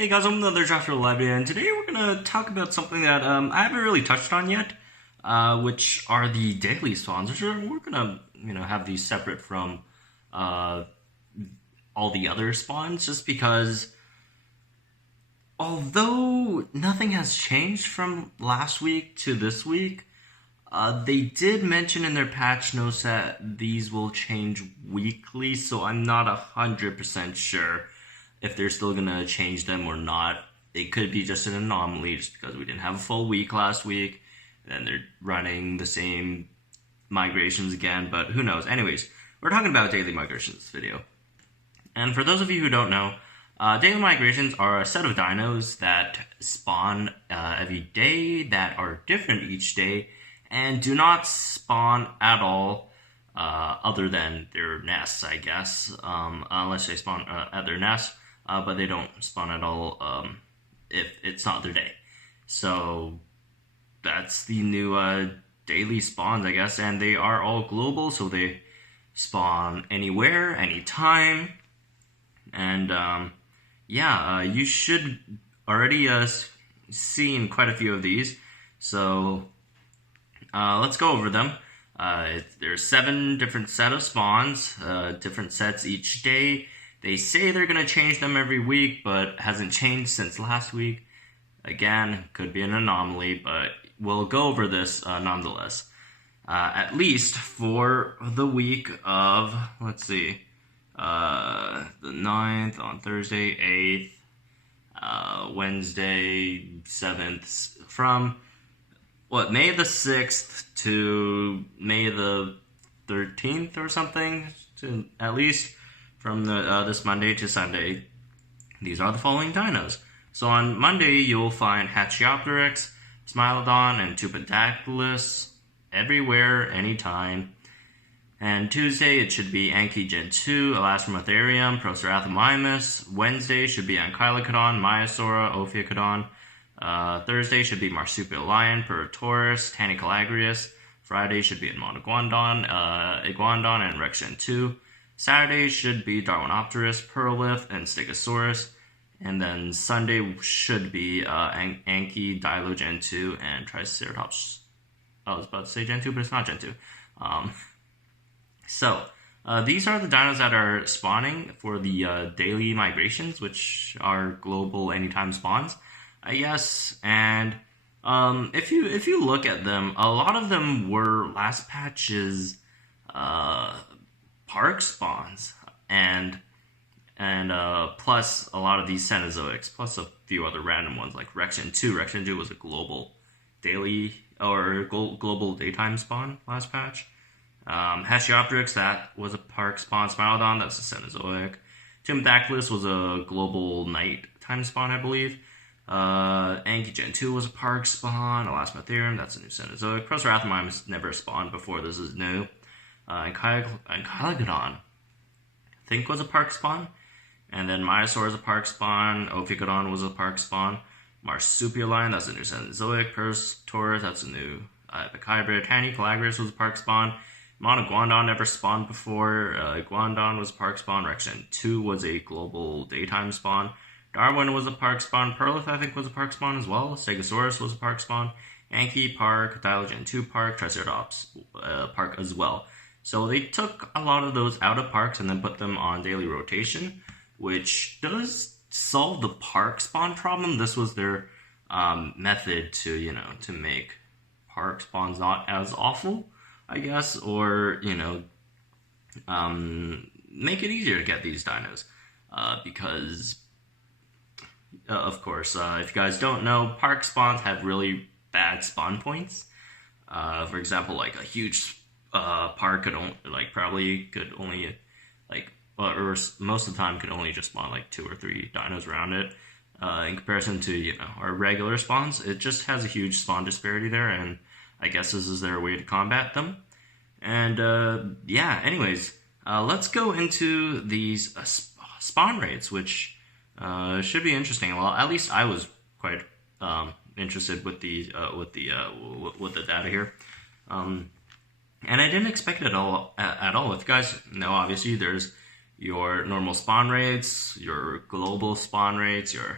Hey guys, I'm another Jurassic World Alive, and today we're gonna talk about something that I haven't really touched on yet, which are the daily spawns. We're gonna, have these separate from uh, all the other spawns, just because although nothing has changed from last week to this week, they did mention in their patch notes that these will change weekly, so I'm not 100% sure if they're still gonna change them or not. It could be just an anomaly just because we didn't have a full week last week, and they're running the same migrations again, but who knows. Anyways, we're talking about daily migrations this video. And for those of you who don't know, daily migrations are a set of dinos that spawn every day that are different each day and do not spawn at all other than their nests, I guess, unless they spawn at their nests. But they don't spawn at all if it's not their day. So that's the new daily spawns, I guess, and they are all global, so they spawn anywhere, anytime, and you should already seen quite a few of these. So let's go over them. There's 7 different set of spawns, different sets each day. They say they're going to change them every week, but hasn't changed since last week. Again, could be an anomaly, but we'll go over this nonetheless. At least for the week of, the 9th on Thursday, 8th, Wednesday, 7th, from, May the 6th to May the 13th or something, to at least from this Monday to Sunday, these are the following dinos. So on Monday, you'll find Hatchiopteryx, Smilodon, and Tupendactylus everywhere, anytime. And Tuesday, it should be Anki Gen 2, Elastromotherium, Procerathomimus. Wednesday should be Ankylocodon, Maiasaura, Ophiocodon. Thursday should be Marsupial Lion, Puritaurus, Tanicolagrius. Friday should be Iguanodon, Iguanodon, and Rex Gen 2. Saturday should be Darwinopterus, Perlith, and Stegosaurus. And then Sunday should be Anki, Dilo Gen 2, and Triceratops. I was about to say Gen 2, but it's not Gen 2. These are the dinos that are spawning for the daily migrations, which are global anytime spawns, I guess. And if you look at them, a lot of them were last patch's park spawns, and plus a lot of these Cenozoics, plus a few other random ones like Rex Gen 2. Rex Gen 2 was a global daily or global daytime spawn last patch. Hatchiopteryx, that was a park spawn. Smilodon, that's a Cenozoic. Tupendactylus was a global nighttime spawn, I believe. Anki Gen 2 was a park spawn. Elasmotherium, that's a new Cenozoic. Procerathomimus never spawned before, this is new. Ankylocodon, I think, was a park spawn. And then Maiasaur is a park spawn. Ophiocodon was a park spawn. Marsupial Lion, that's a new Cenozoic. Puritaurus, that's a new epic hybrid. Tanicolagrius was a park spawn. Iguanodon never spawned before. Iguanodon was a park spawn. Rex Gen 2 was a global daytime spawn. Darwin was a park spawn. Perlith, I think, was a park spawn as well. Stegosaurus was a park spawn. Anki park. Dilo Gen 2 park. Triceratops park as well. So they took a lot of those out of parks and then put them on daily rotation, which does solve the park spawn problem. This was their method to, to make park spawns not as awful, I guess, or, make it easier to get these dinos. Because, of course, if you guys don't know, park spawns have really bad spawn points. For example, like a huge park could only, or most of the time could only just spawn like 2 or 3 dinos around it. In comparison to, our regular spawns, it just has a huge spawn disparity there, and I guess this is their way to combat them. And anyways, let's go into these spawn rates, which should be interesting. Well, at least I was quite interested with the data here. And I didn't expect it at all. If you guys know, obviously, there's your normal spawn rates, your global spawn rates, your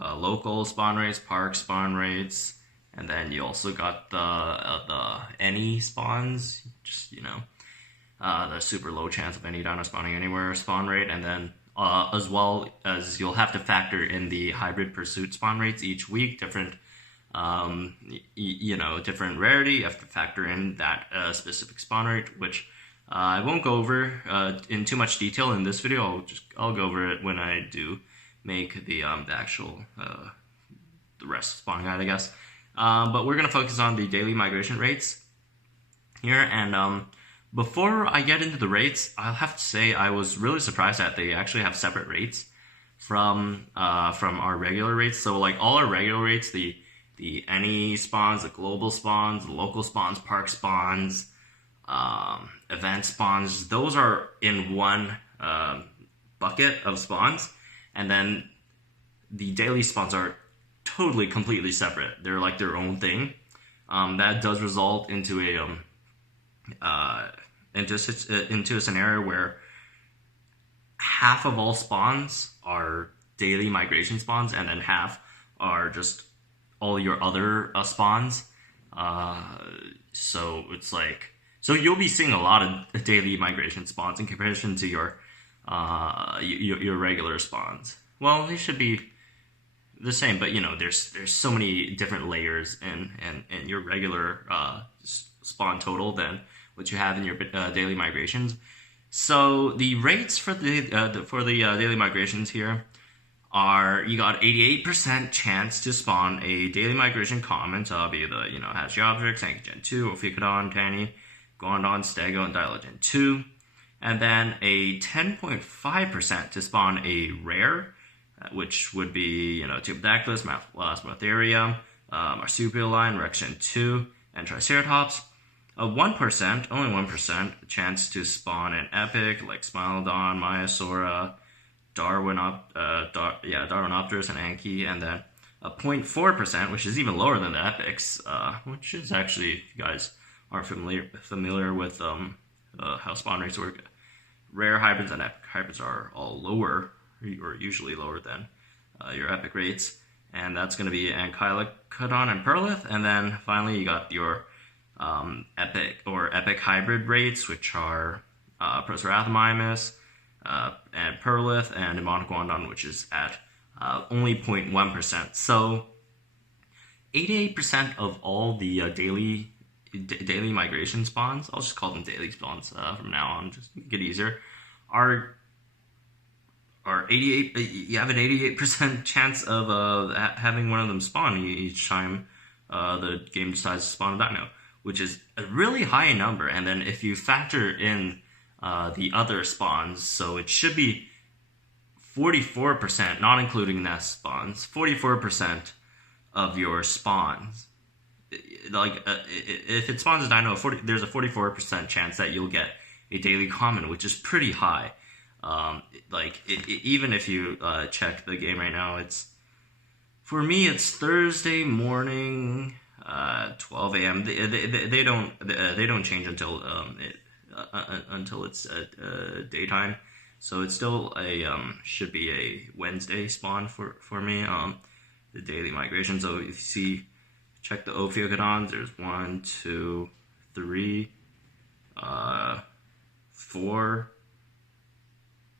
local spawn rates, park spawn rates, and then you also got the any spawns, just the super low chance of any dino spawning anywhere spawn rate, and then as well as you'll have to factor in the hybrid pursuit spawn rates each week, different different rarity. You have to factor in that specific spawn rate, which I won't go over in too much detail in this video. I'll go over it when I do make the actual the rest spawning guide, I guess. But we're gonna focus on the daily migration rates here, and before I get into the rates, I'll have to say I was really surprised that they actually have separate rates from our regular rates. So like all our regular rates, the any spawns, the global spawns, the local spawns, park spawns, event spawns, those are in one bucket of spawns, and then the daily spawns are totally completely separate. They're like their own thing. That does result into into a scenario where half of all spawns are daily migration spawns, and then half are just all your other spawns. So it's like, so you'll be seeing a lot of daily migration spawns in comparison to your regular spawns. Well, they should be the same, but there's so many different layers in your regular spawn total than what you have in your daily migrations. So the rates for the daily migrations here are, you got 88% chance to spawn a daily migration common, so that'll be the Hatchiopteryx, Ankygen 2, Ophiuchodon, Tanny, Gondon, Stego, and Dilogen 2. And then a 10.5% to spawn a rare, which would be Tubodactylus, Malasmotherium, Marsupialine, Rection 2, and Triceratops. A 1%, only 1% chance to spawn an epic like Smilodon, Maiasaura, Darwinopterus, and Anki, and then a 0.4%, which is even lower than the epics, which is actually, if you guys aren't familiar with how spawn rates work, rare hybrids and epic hybrids are all lower, or usually lower than your epic rates, and that's going to be Ankylodon and Perlith. And then finally you got your epic hybrid rates, which are Procerathomimus, and Perlith, and Demonogondon, which is at only 0.1%. So 88% of all the daily migration spawns, I'll just call them daily spawns from now on, just to make it easier, are 88. You have an 88% chance of having one of them spawn each time the game decides to spawn a dino, which is a really high number. And then if you factor in the other spawns, so it should be 44%, not including nest spawns, 44% of your spawns. Like if it spawns a dino, there's a 44% chance that you'll get a daily common, which is pretty high. Even if you check the game right now, for me it's Thursday morning, 12 a.m. They don't change until it's daytime, so it's still should be a Wednesday spawn for me, the daily migration. So if you see, check the Ophiuchodons, there's 1, 2, 3, 4,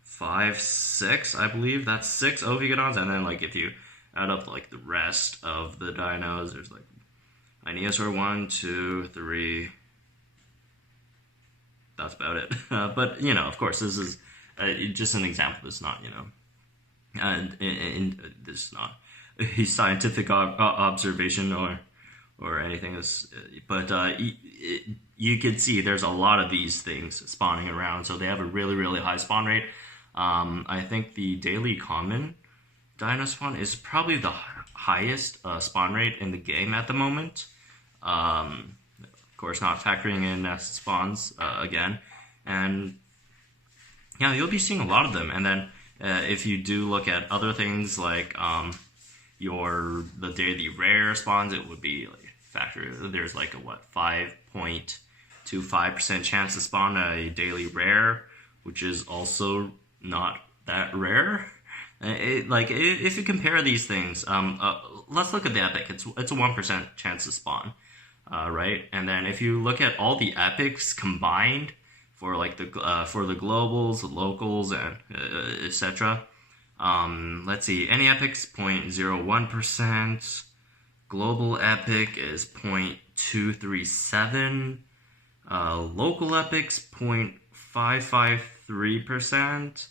5, 6, I believe that's 6 Ophiuchodons. And then if you add up the rest of the dinos, there's Ionosaur 1, 2, 3. That's about it. But of course, this is just an example. It's not this is not a scientific observation or anything. But you can see there's a lot of these things spawning around, so they have a really, really high spawn rate. I think the daily common dino spawn is probably the highest spawn rate in the game at the moment. Of course, not factoring in nest spawns again, and yeah, you'll be seeing a lot of them. And then if you do look at other things like the daily rare spawns, it would be there's a 5.25% chance to spawn a daily rare, which is also not that rare. If you compare these things, let's look at the epic. It's a 1% chance to spawn, right? And then if you look at all the epics combined for for the globals, the locals, and etc. Let's see. Any epics 0.01%. Global epic is 0.237. Local epics 0.553%.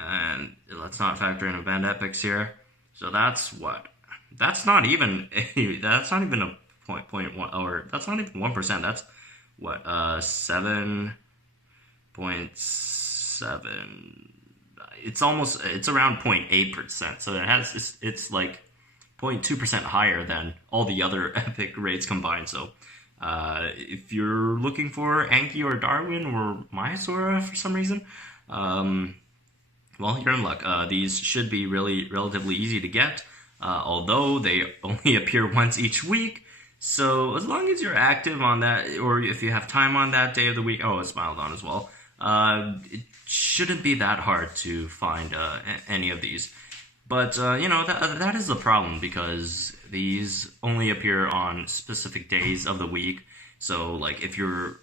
And let's not factor in event epics here. So that's what? That's not even a point one, or that's not even 1%. That's what 7.7. It's around 0.8%. So it's like 0.2% higher than all the other epic rates combined. So if you're looking for Anki or Darwin or Mysora for some reason, well, you're in luck. These should be relatively easy to get, although they only appear once each week. So as long as you're active on that, or if you have time on that day of the week, it's Smilodon as well, it shouldn't be that hard to find any of these. But, that is the problem, because these only appear on specific days of the week. So, like, if you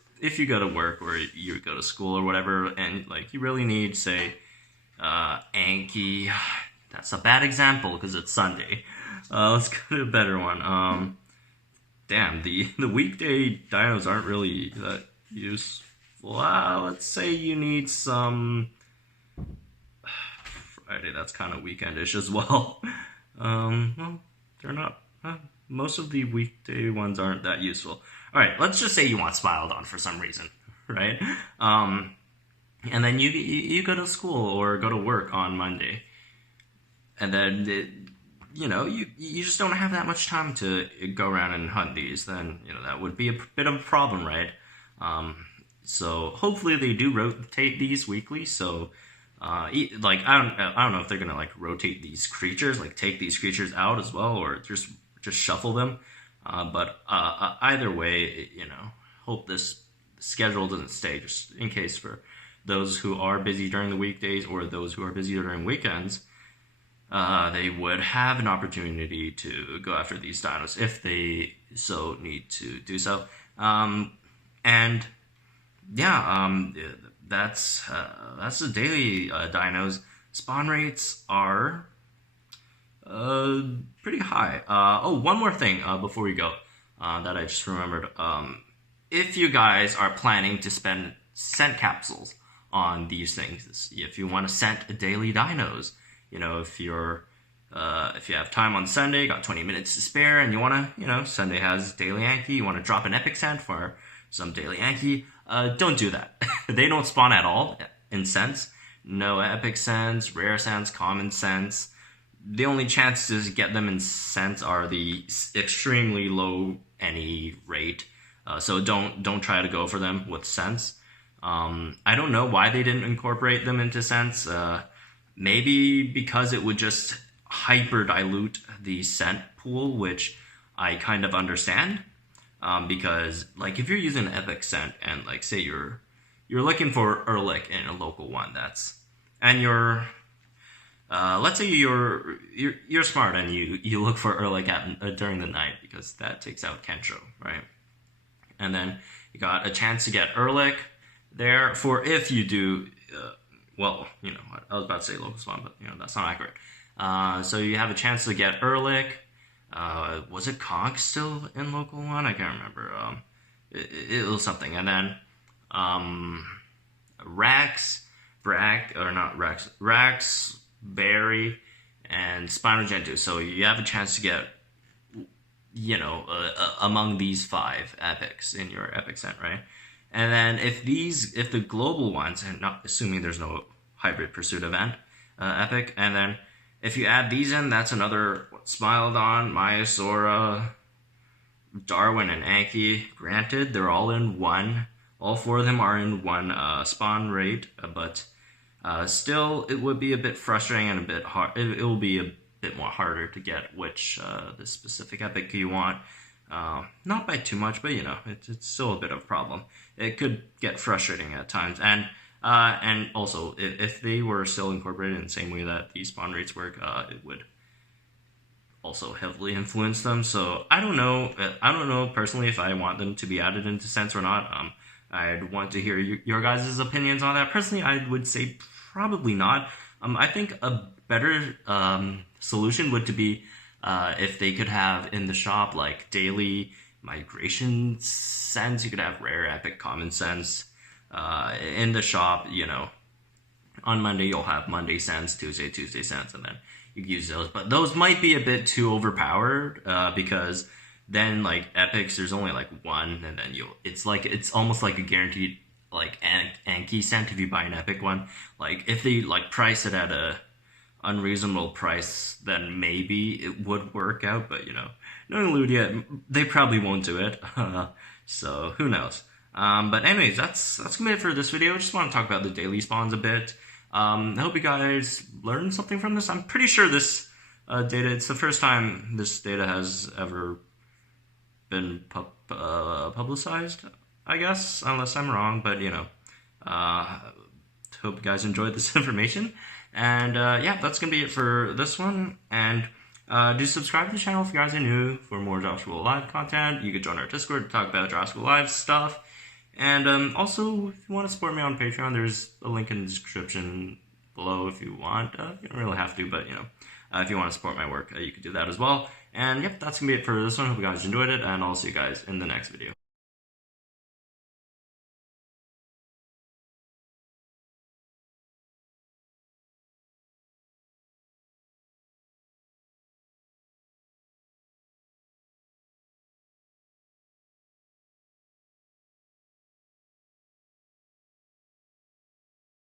go to work or you go to school or whatever, and, like, you really need, say, Anki. That's a bad example because it's Sunday. Let's go to a better one. Damn, the weekday dinos aren't really that useful. Let's say you need some Friday. That's kind of weekendish as well. Well, they're not. Most of the weekday ones aren't that useful. All right, let's just say you want Smilodon for some reason, right? And then you go to school or go to work on Monday, and then you just don't have that much time to go around and hunt these. Then that would be a bit of a problem, right? So hopefully they do rotate these weekly. So I don't know if they're gonna rotate these creatures, take these creatures out as well, or just shuffle them. But either way, hope this schedule doesn't stay, just in case for those who are busy during the weekdays or those who are busy during weekends, they would have an opportunity to go after these dinos if they so need to do so. That's the daily dinos. Spawn rates are pretty high. One more thing before we go that I just remembered. If you guys are planning to spend scent capsules on these things, if you want to scent daily dinos, if you have time on Sunday, got 20 minutes to spare, and you want to, Sunday has daily Anki, you want to drop an epic scent for some daily Anki, don't do that. They don't spawn at all in scents. No epic scents, rare scents, common scents. The only chances to get them in scents are the extremely low any rate. So don't try to go for them with scents. I don't know why they didn't incorporate them into scents. Maybe because it would just hyper dilute the scent pool, which I kind of understand. Because if you're using an epic scent and say you're looking for Ehrlich in a local one, and you're let's say you're smart and you look for Ehrlich during the night, because that takes out Kensho, right? And then you got a chance to get Ehrlich there for if you do, I was about to say local spawn, but that's not accurate. So you have a chance to get Ehrlich. Was it Conch still in local one? I can't remember. It was something. And then Rax, Barry, and Spinogentoo. So you have a chance to get, among these 5 epics in your epic scent, right? And then if the global ones, and not assuming there's no hybrid pursuit event epic, and then if you add these in, that's another Smilodon, Mysora, Darwin, and Anki. Granted, they're all in one. All 4 of them are in one spawn rate, but still, it would be a bit frustrating and a bit hard. It will be a bit more harder to get which the specific epic you want. Not by too much, but it's still a bit of a problem. It could get frustrating at times, and And also, if they were still incorporated in the same way that the spawn rates work, it would also heavily influence them. So I don't know. I don't know personally if I want them to be added into Sense or not. I'd want to hear your guys' opinions on that. Personally, I would say probably not. I think a better solution would to be if they could have in the shop like daily migration sense. You could have rare, epic, common sense in the shop. You know, on Monday you'll have Monday sense, Tuesday sense, and then you can use those. But those might be a bit too overpowered because then like epics, there's only like one, and then it's almost like a guaranteed like Anki cent if you buy an epic one. Like if they like price it at a unreasonable price, then maybe it would work out. But you know, knowing Ludia, they probably won't do it. So who knows? But anyways, that's gonna be it for this video. I just want to talk about the daily spawns a bit. I hope you guys learned something from this. I'm pretty sure this data, it's the first time this data has ever been publicized, I guess, unless I'm wrong. But you know, hope you guys enjoyed this information. And yeah, that's gonna be it for this one. And do subscribe to the channel if you guys are new for more Jurassic World Alive content. You could join our Discord to talk about Jurassic World Alive stuff. And also, if you want to support me on Patreon, there's a link in the description below if you want. You don't really have to, but you know, if you want to support my work, you could do that as well. And yep, that's gonna be it for this one. Hope you guys enjoyed it, and I'll see you guys in the next video.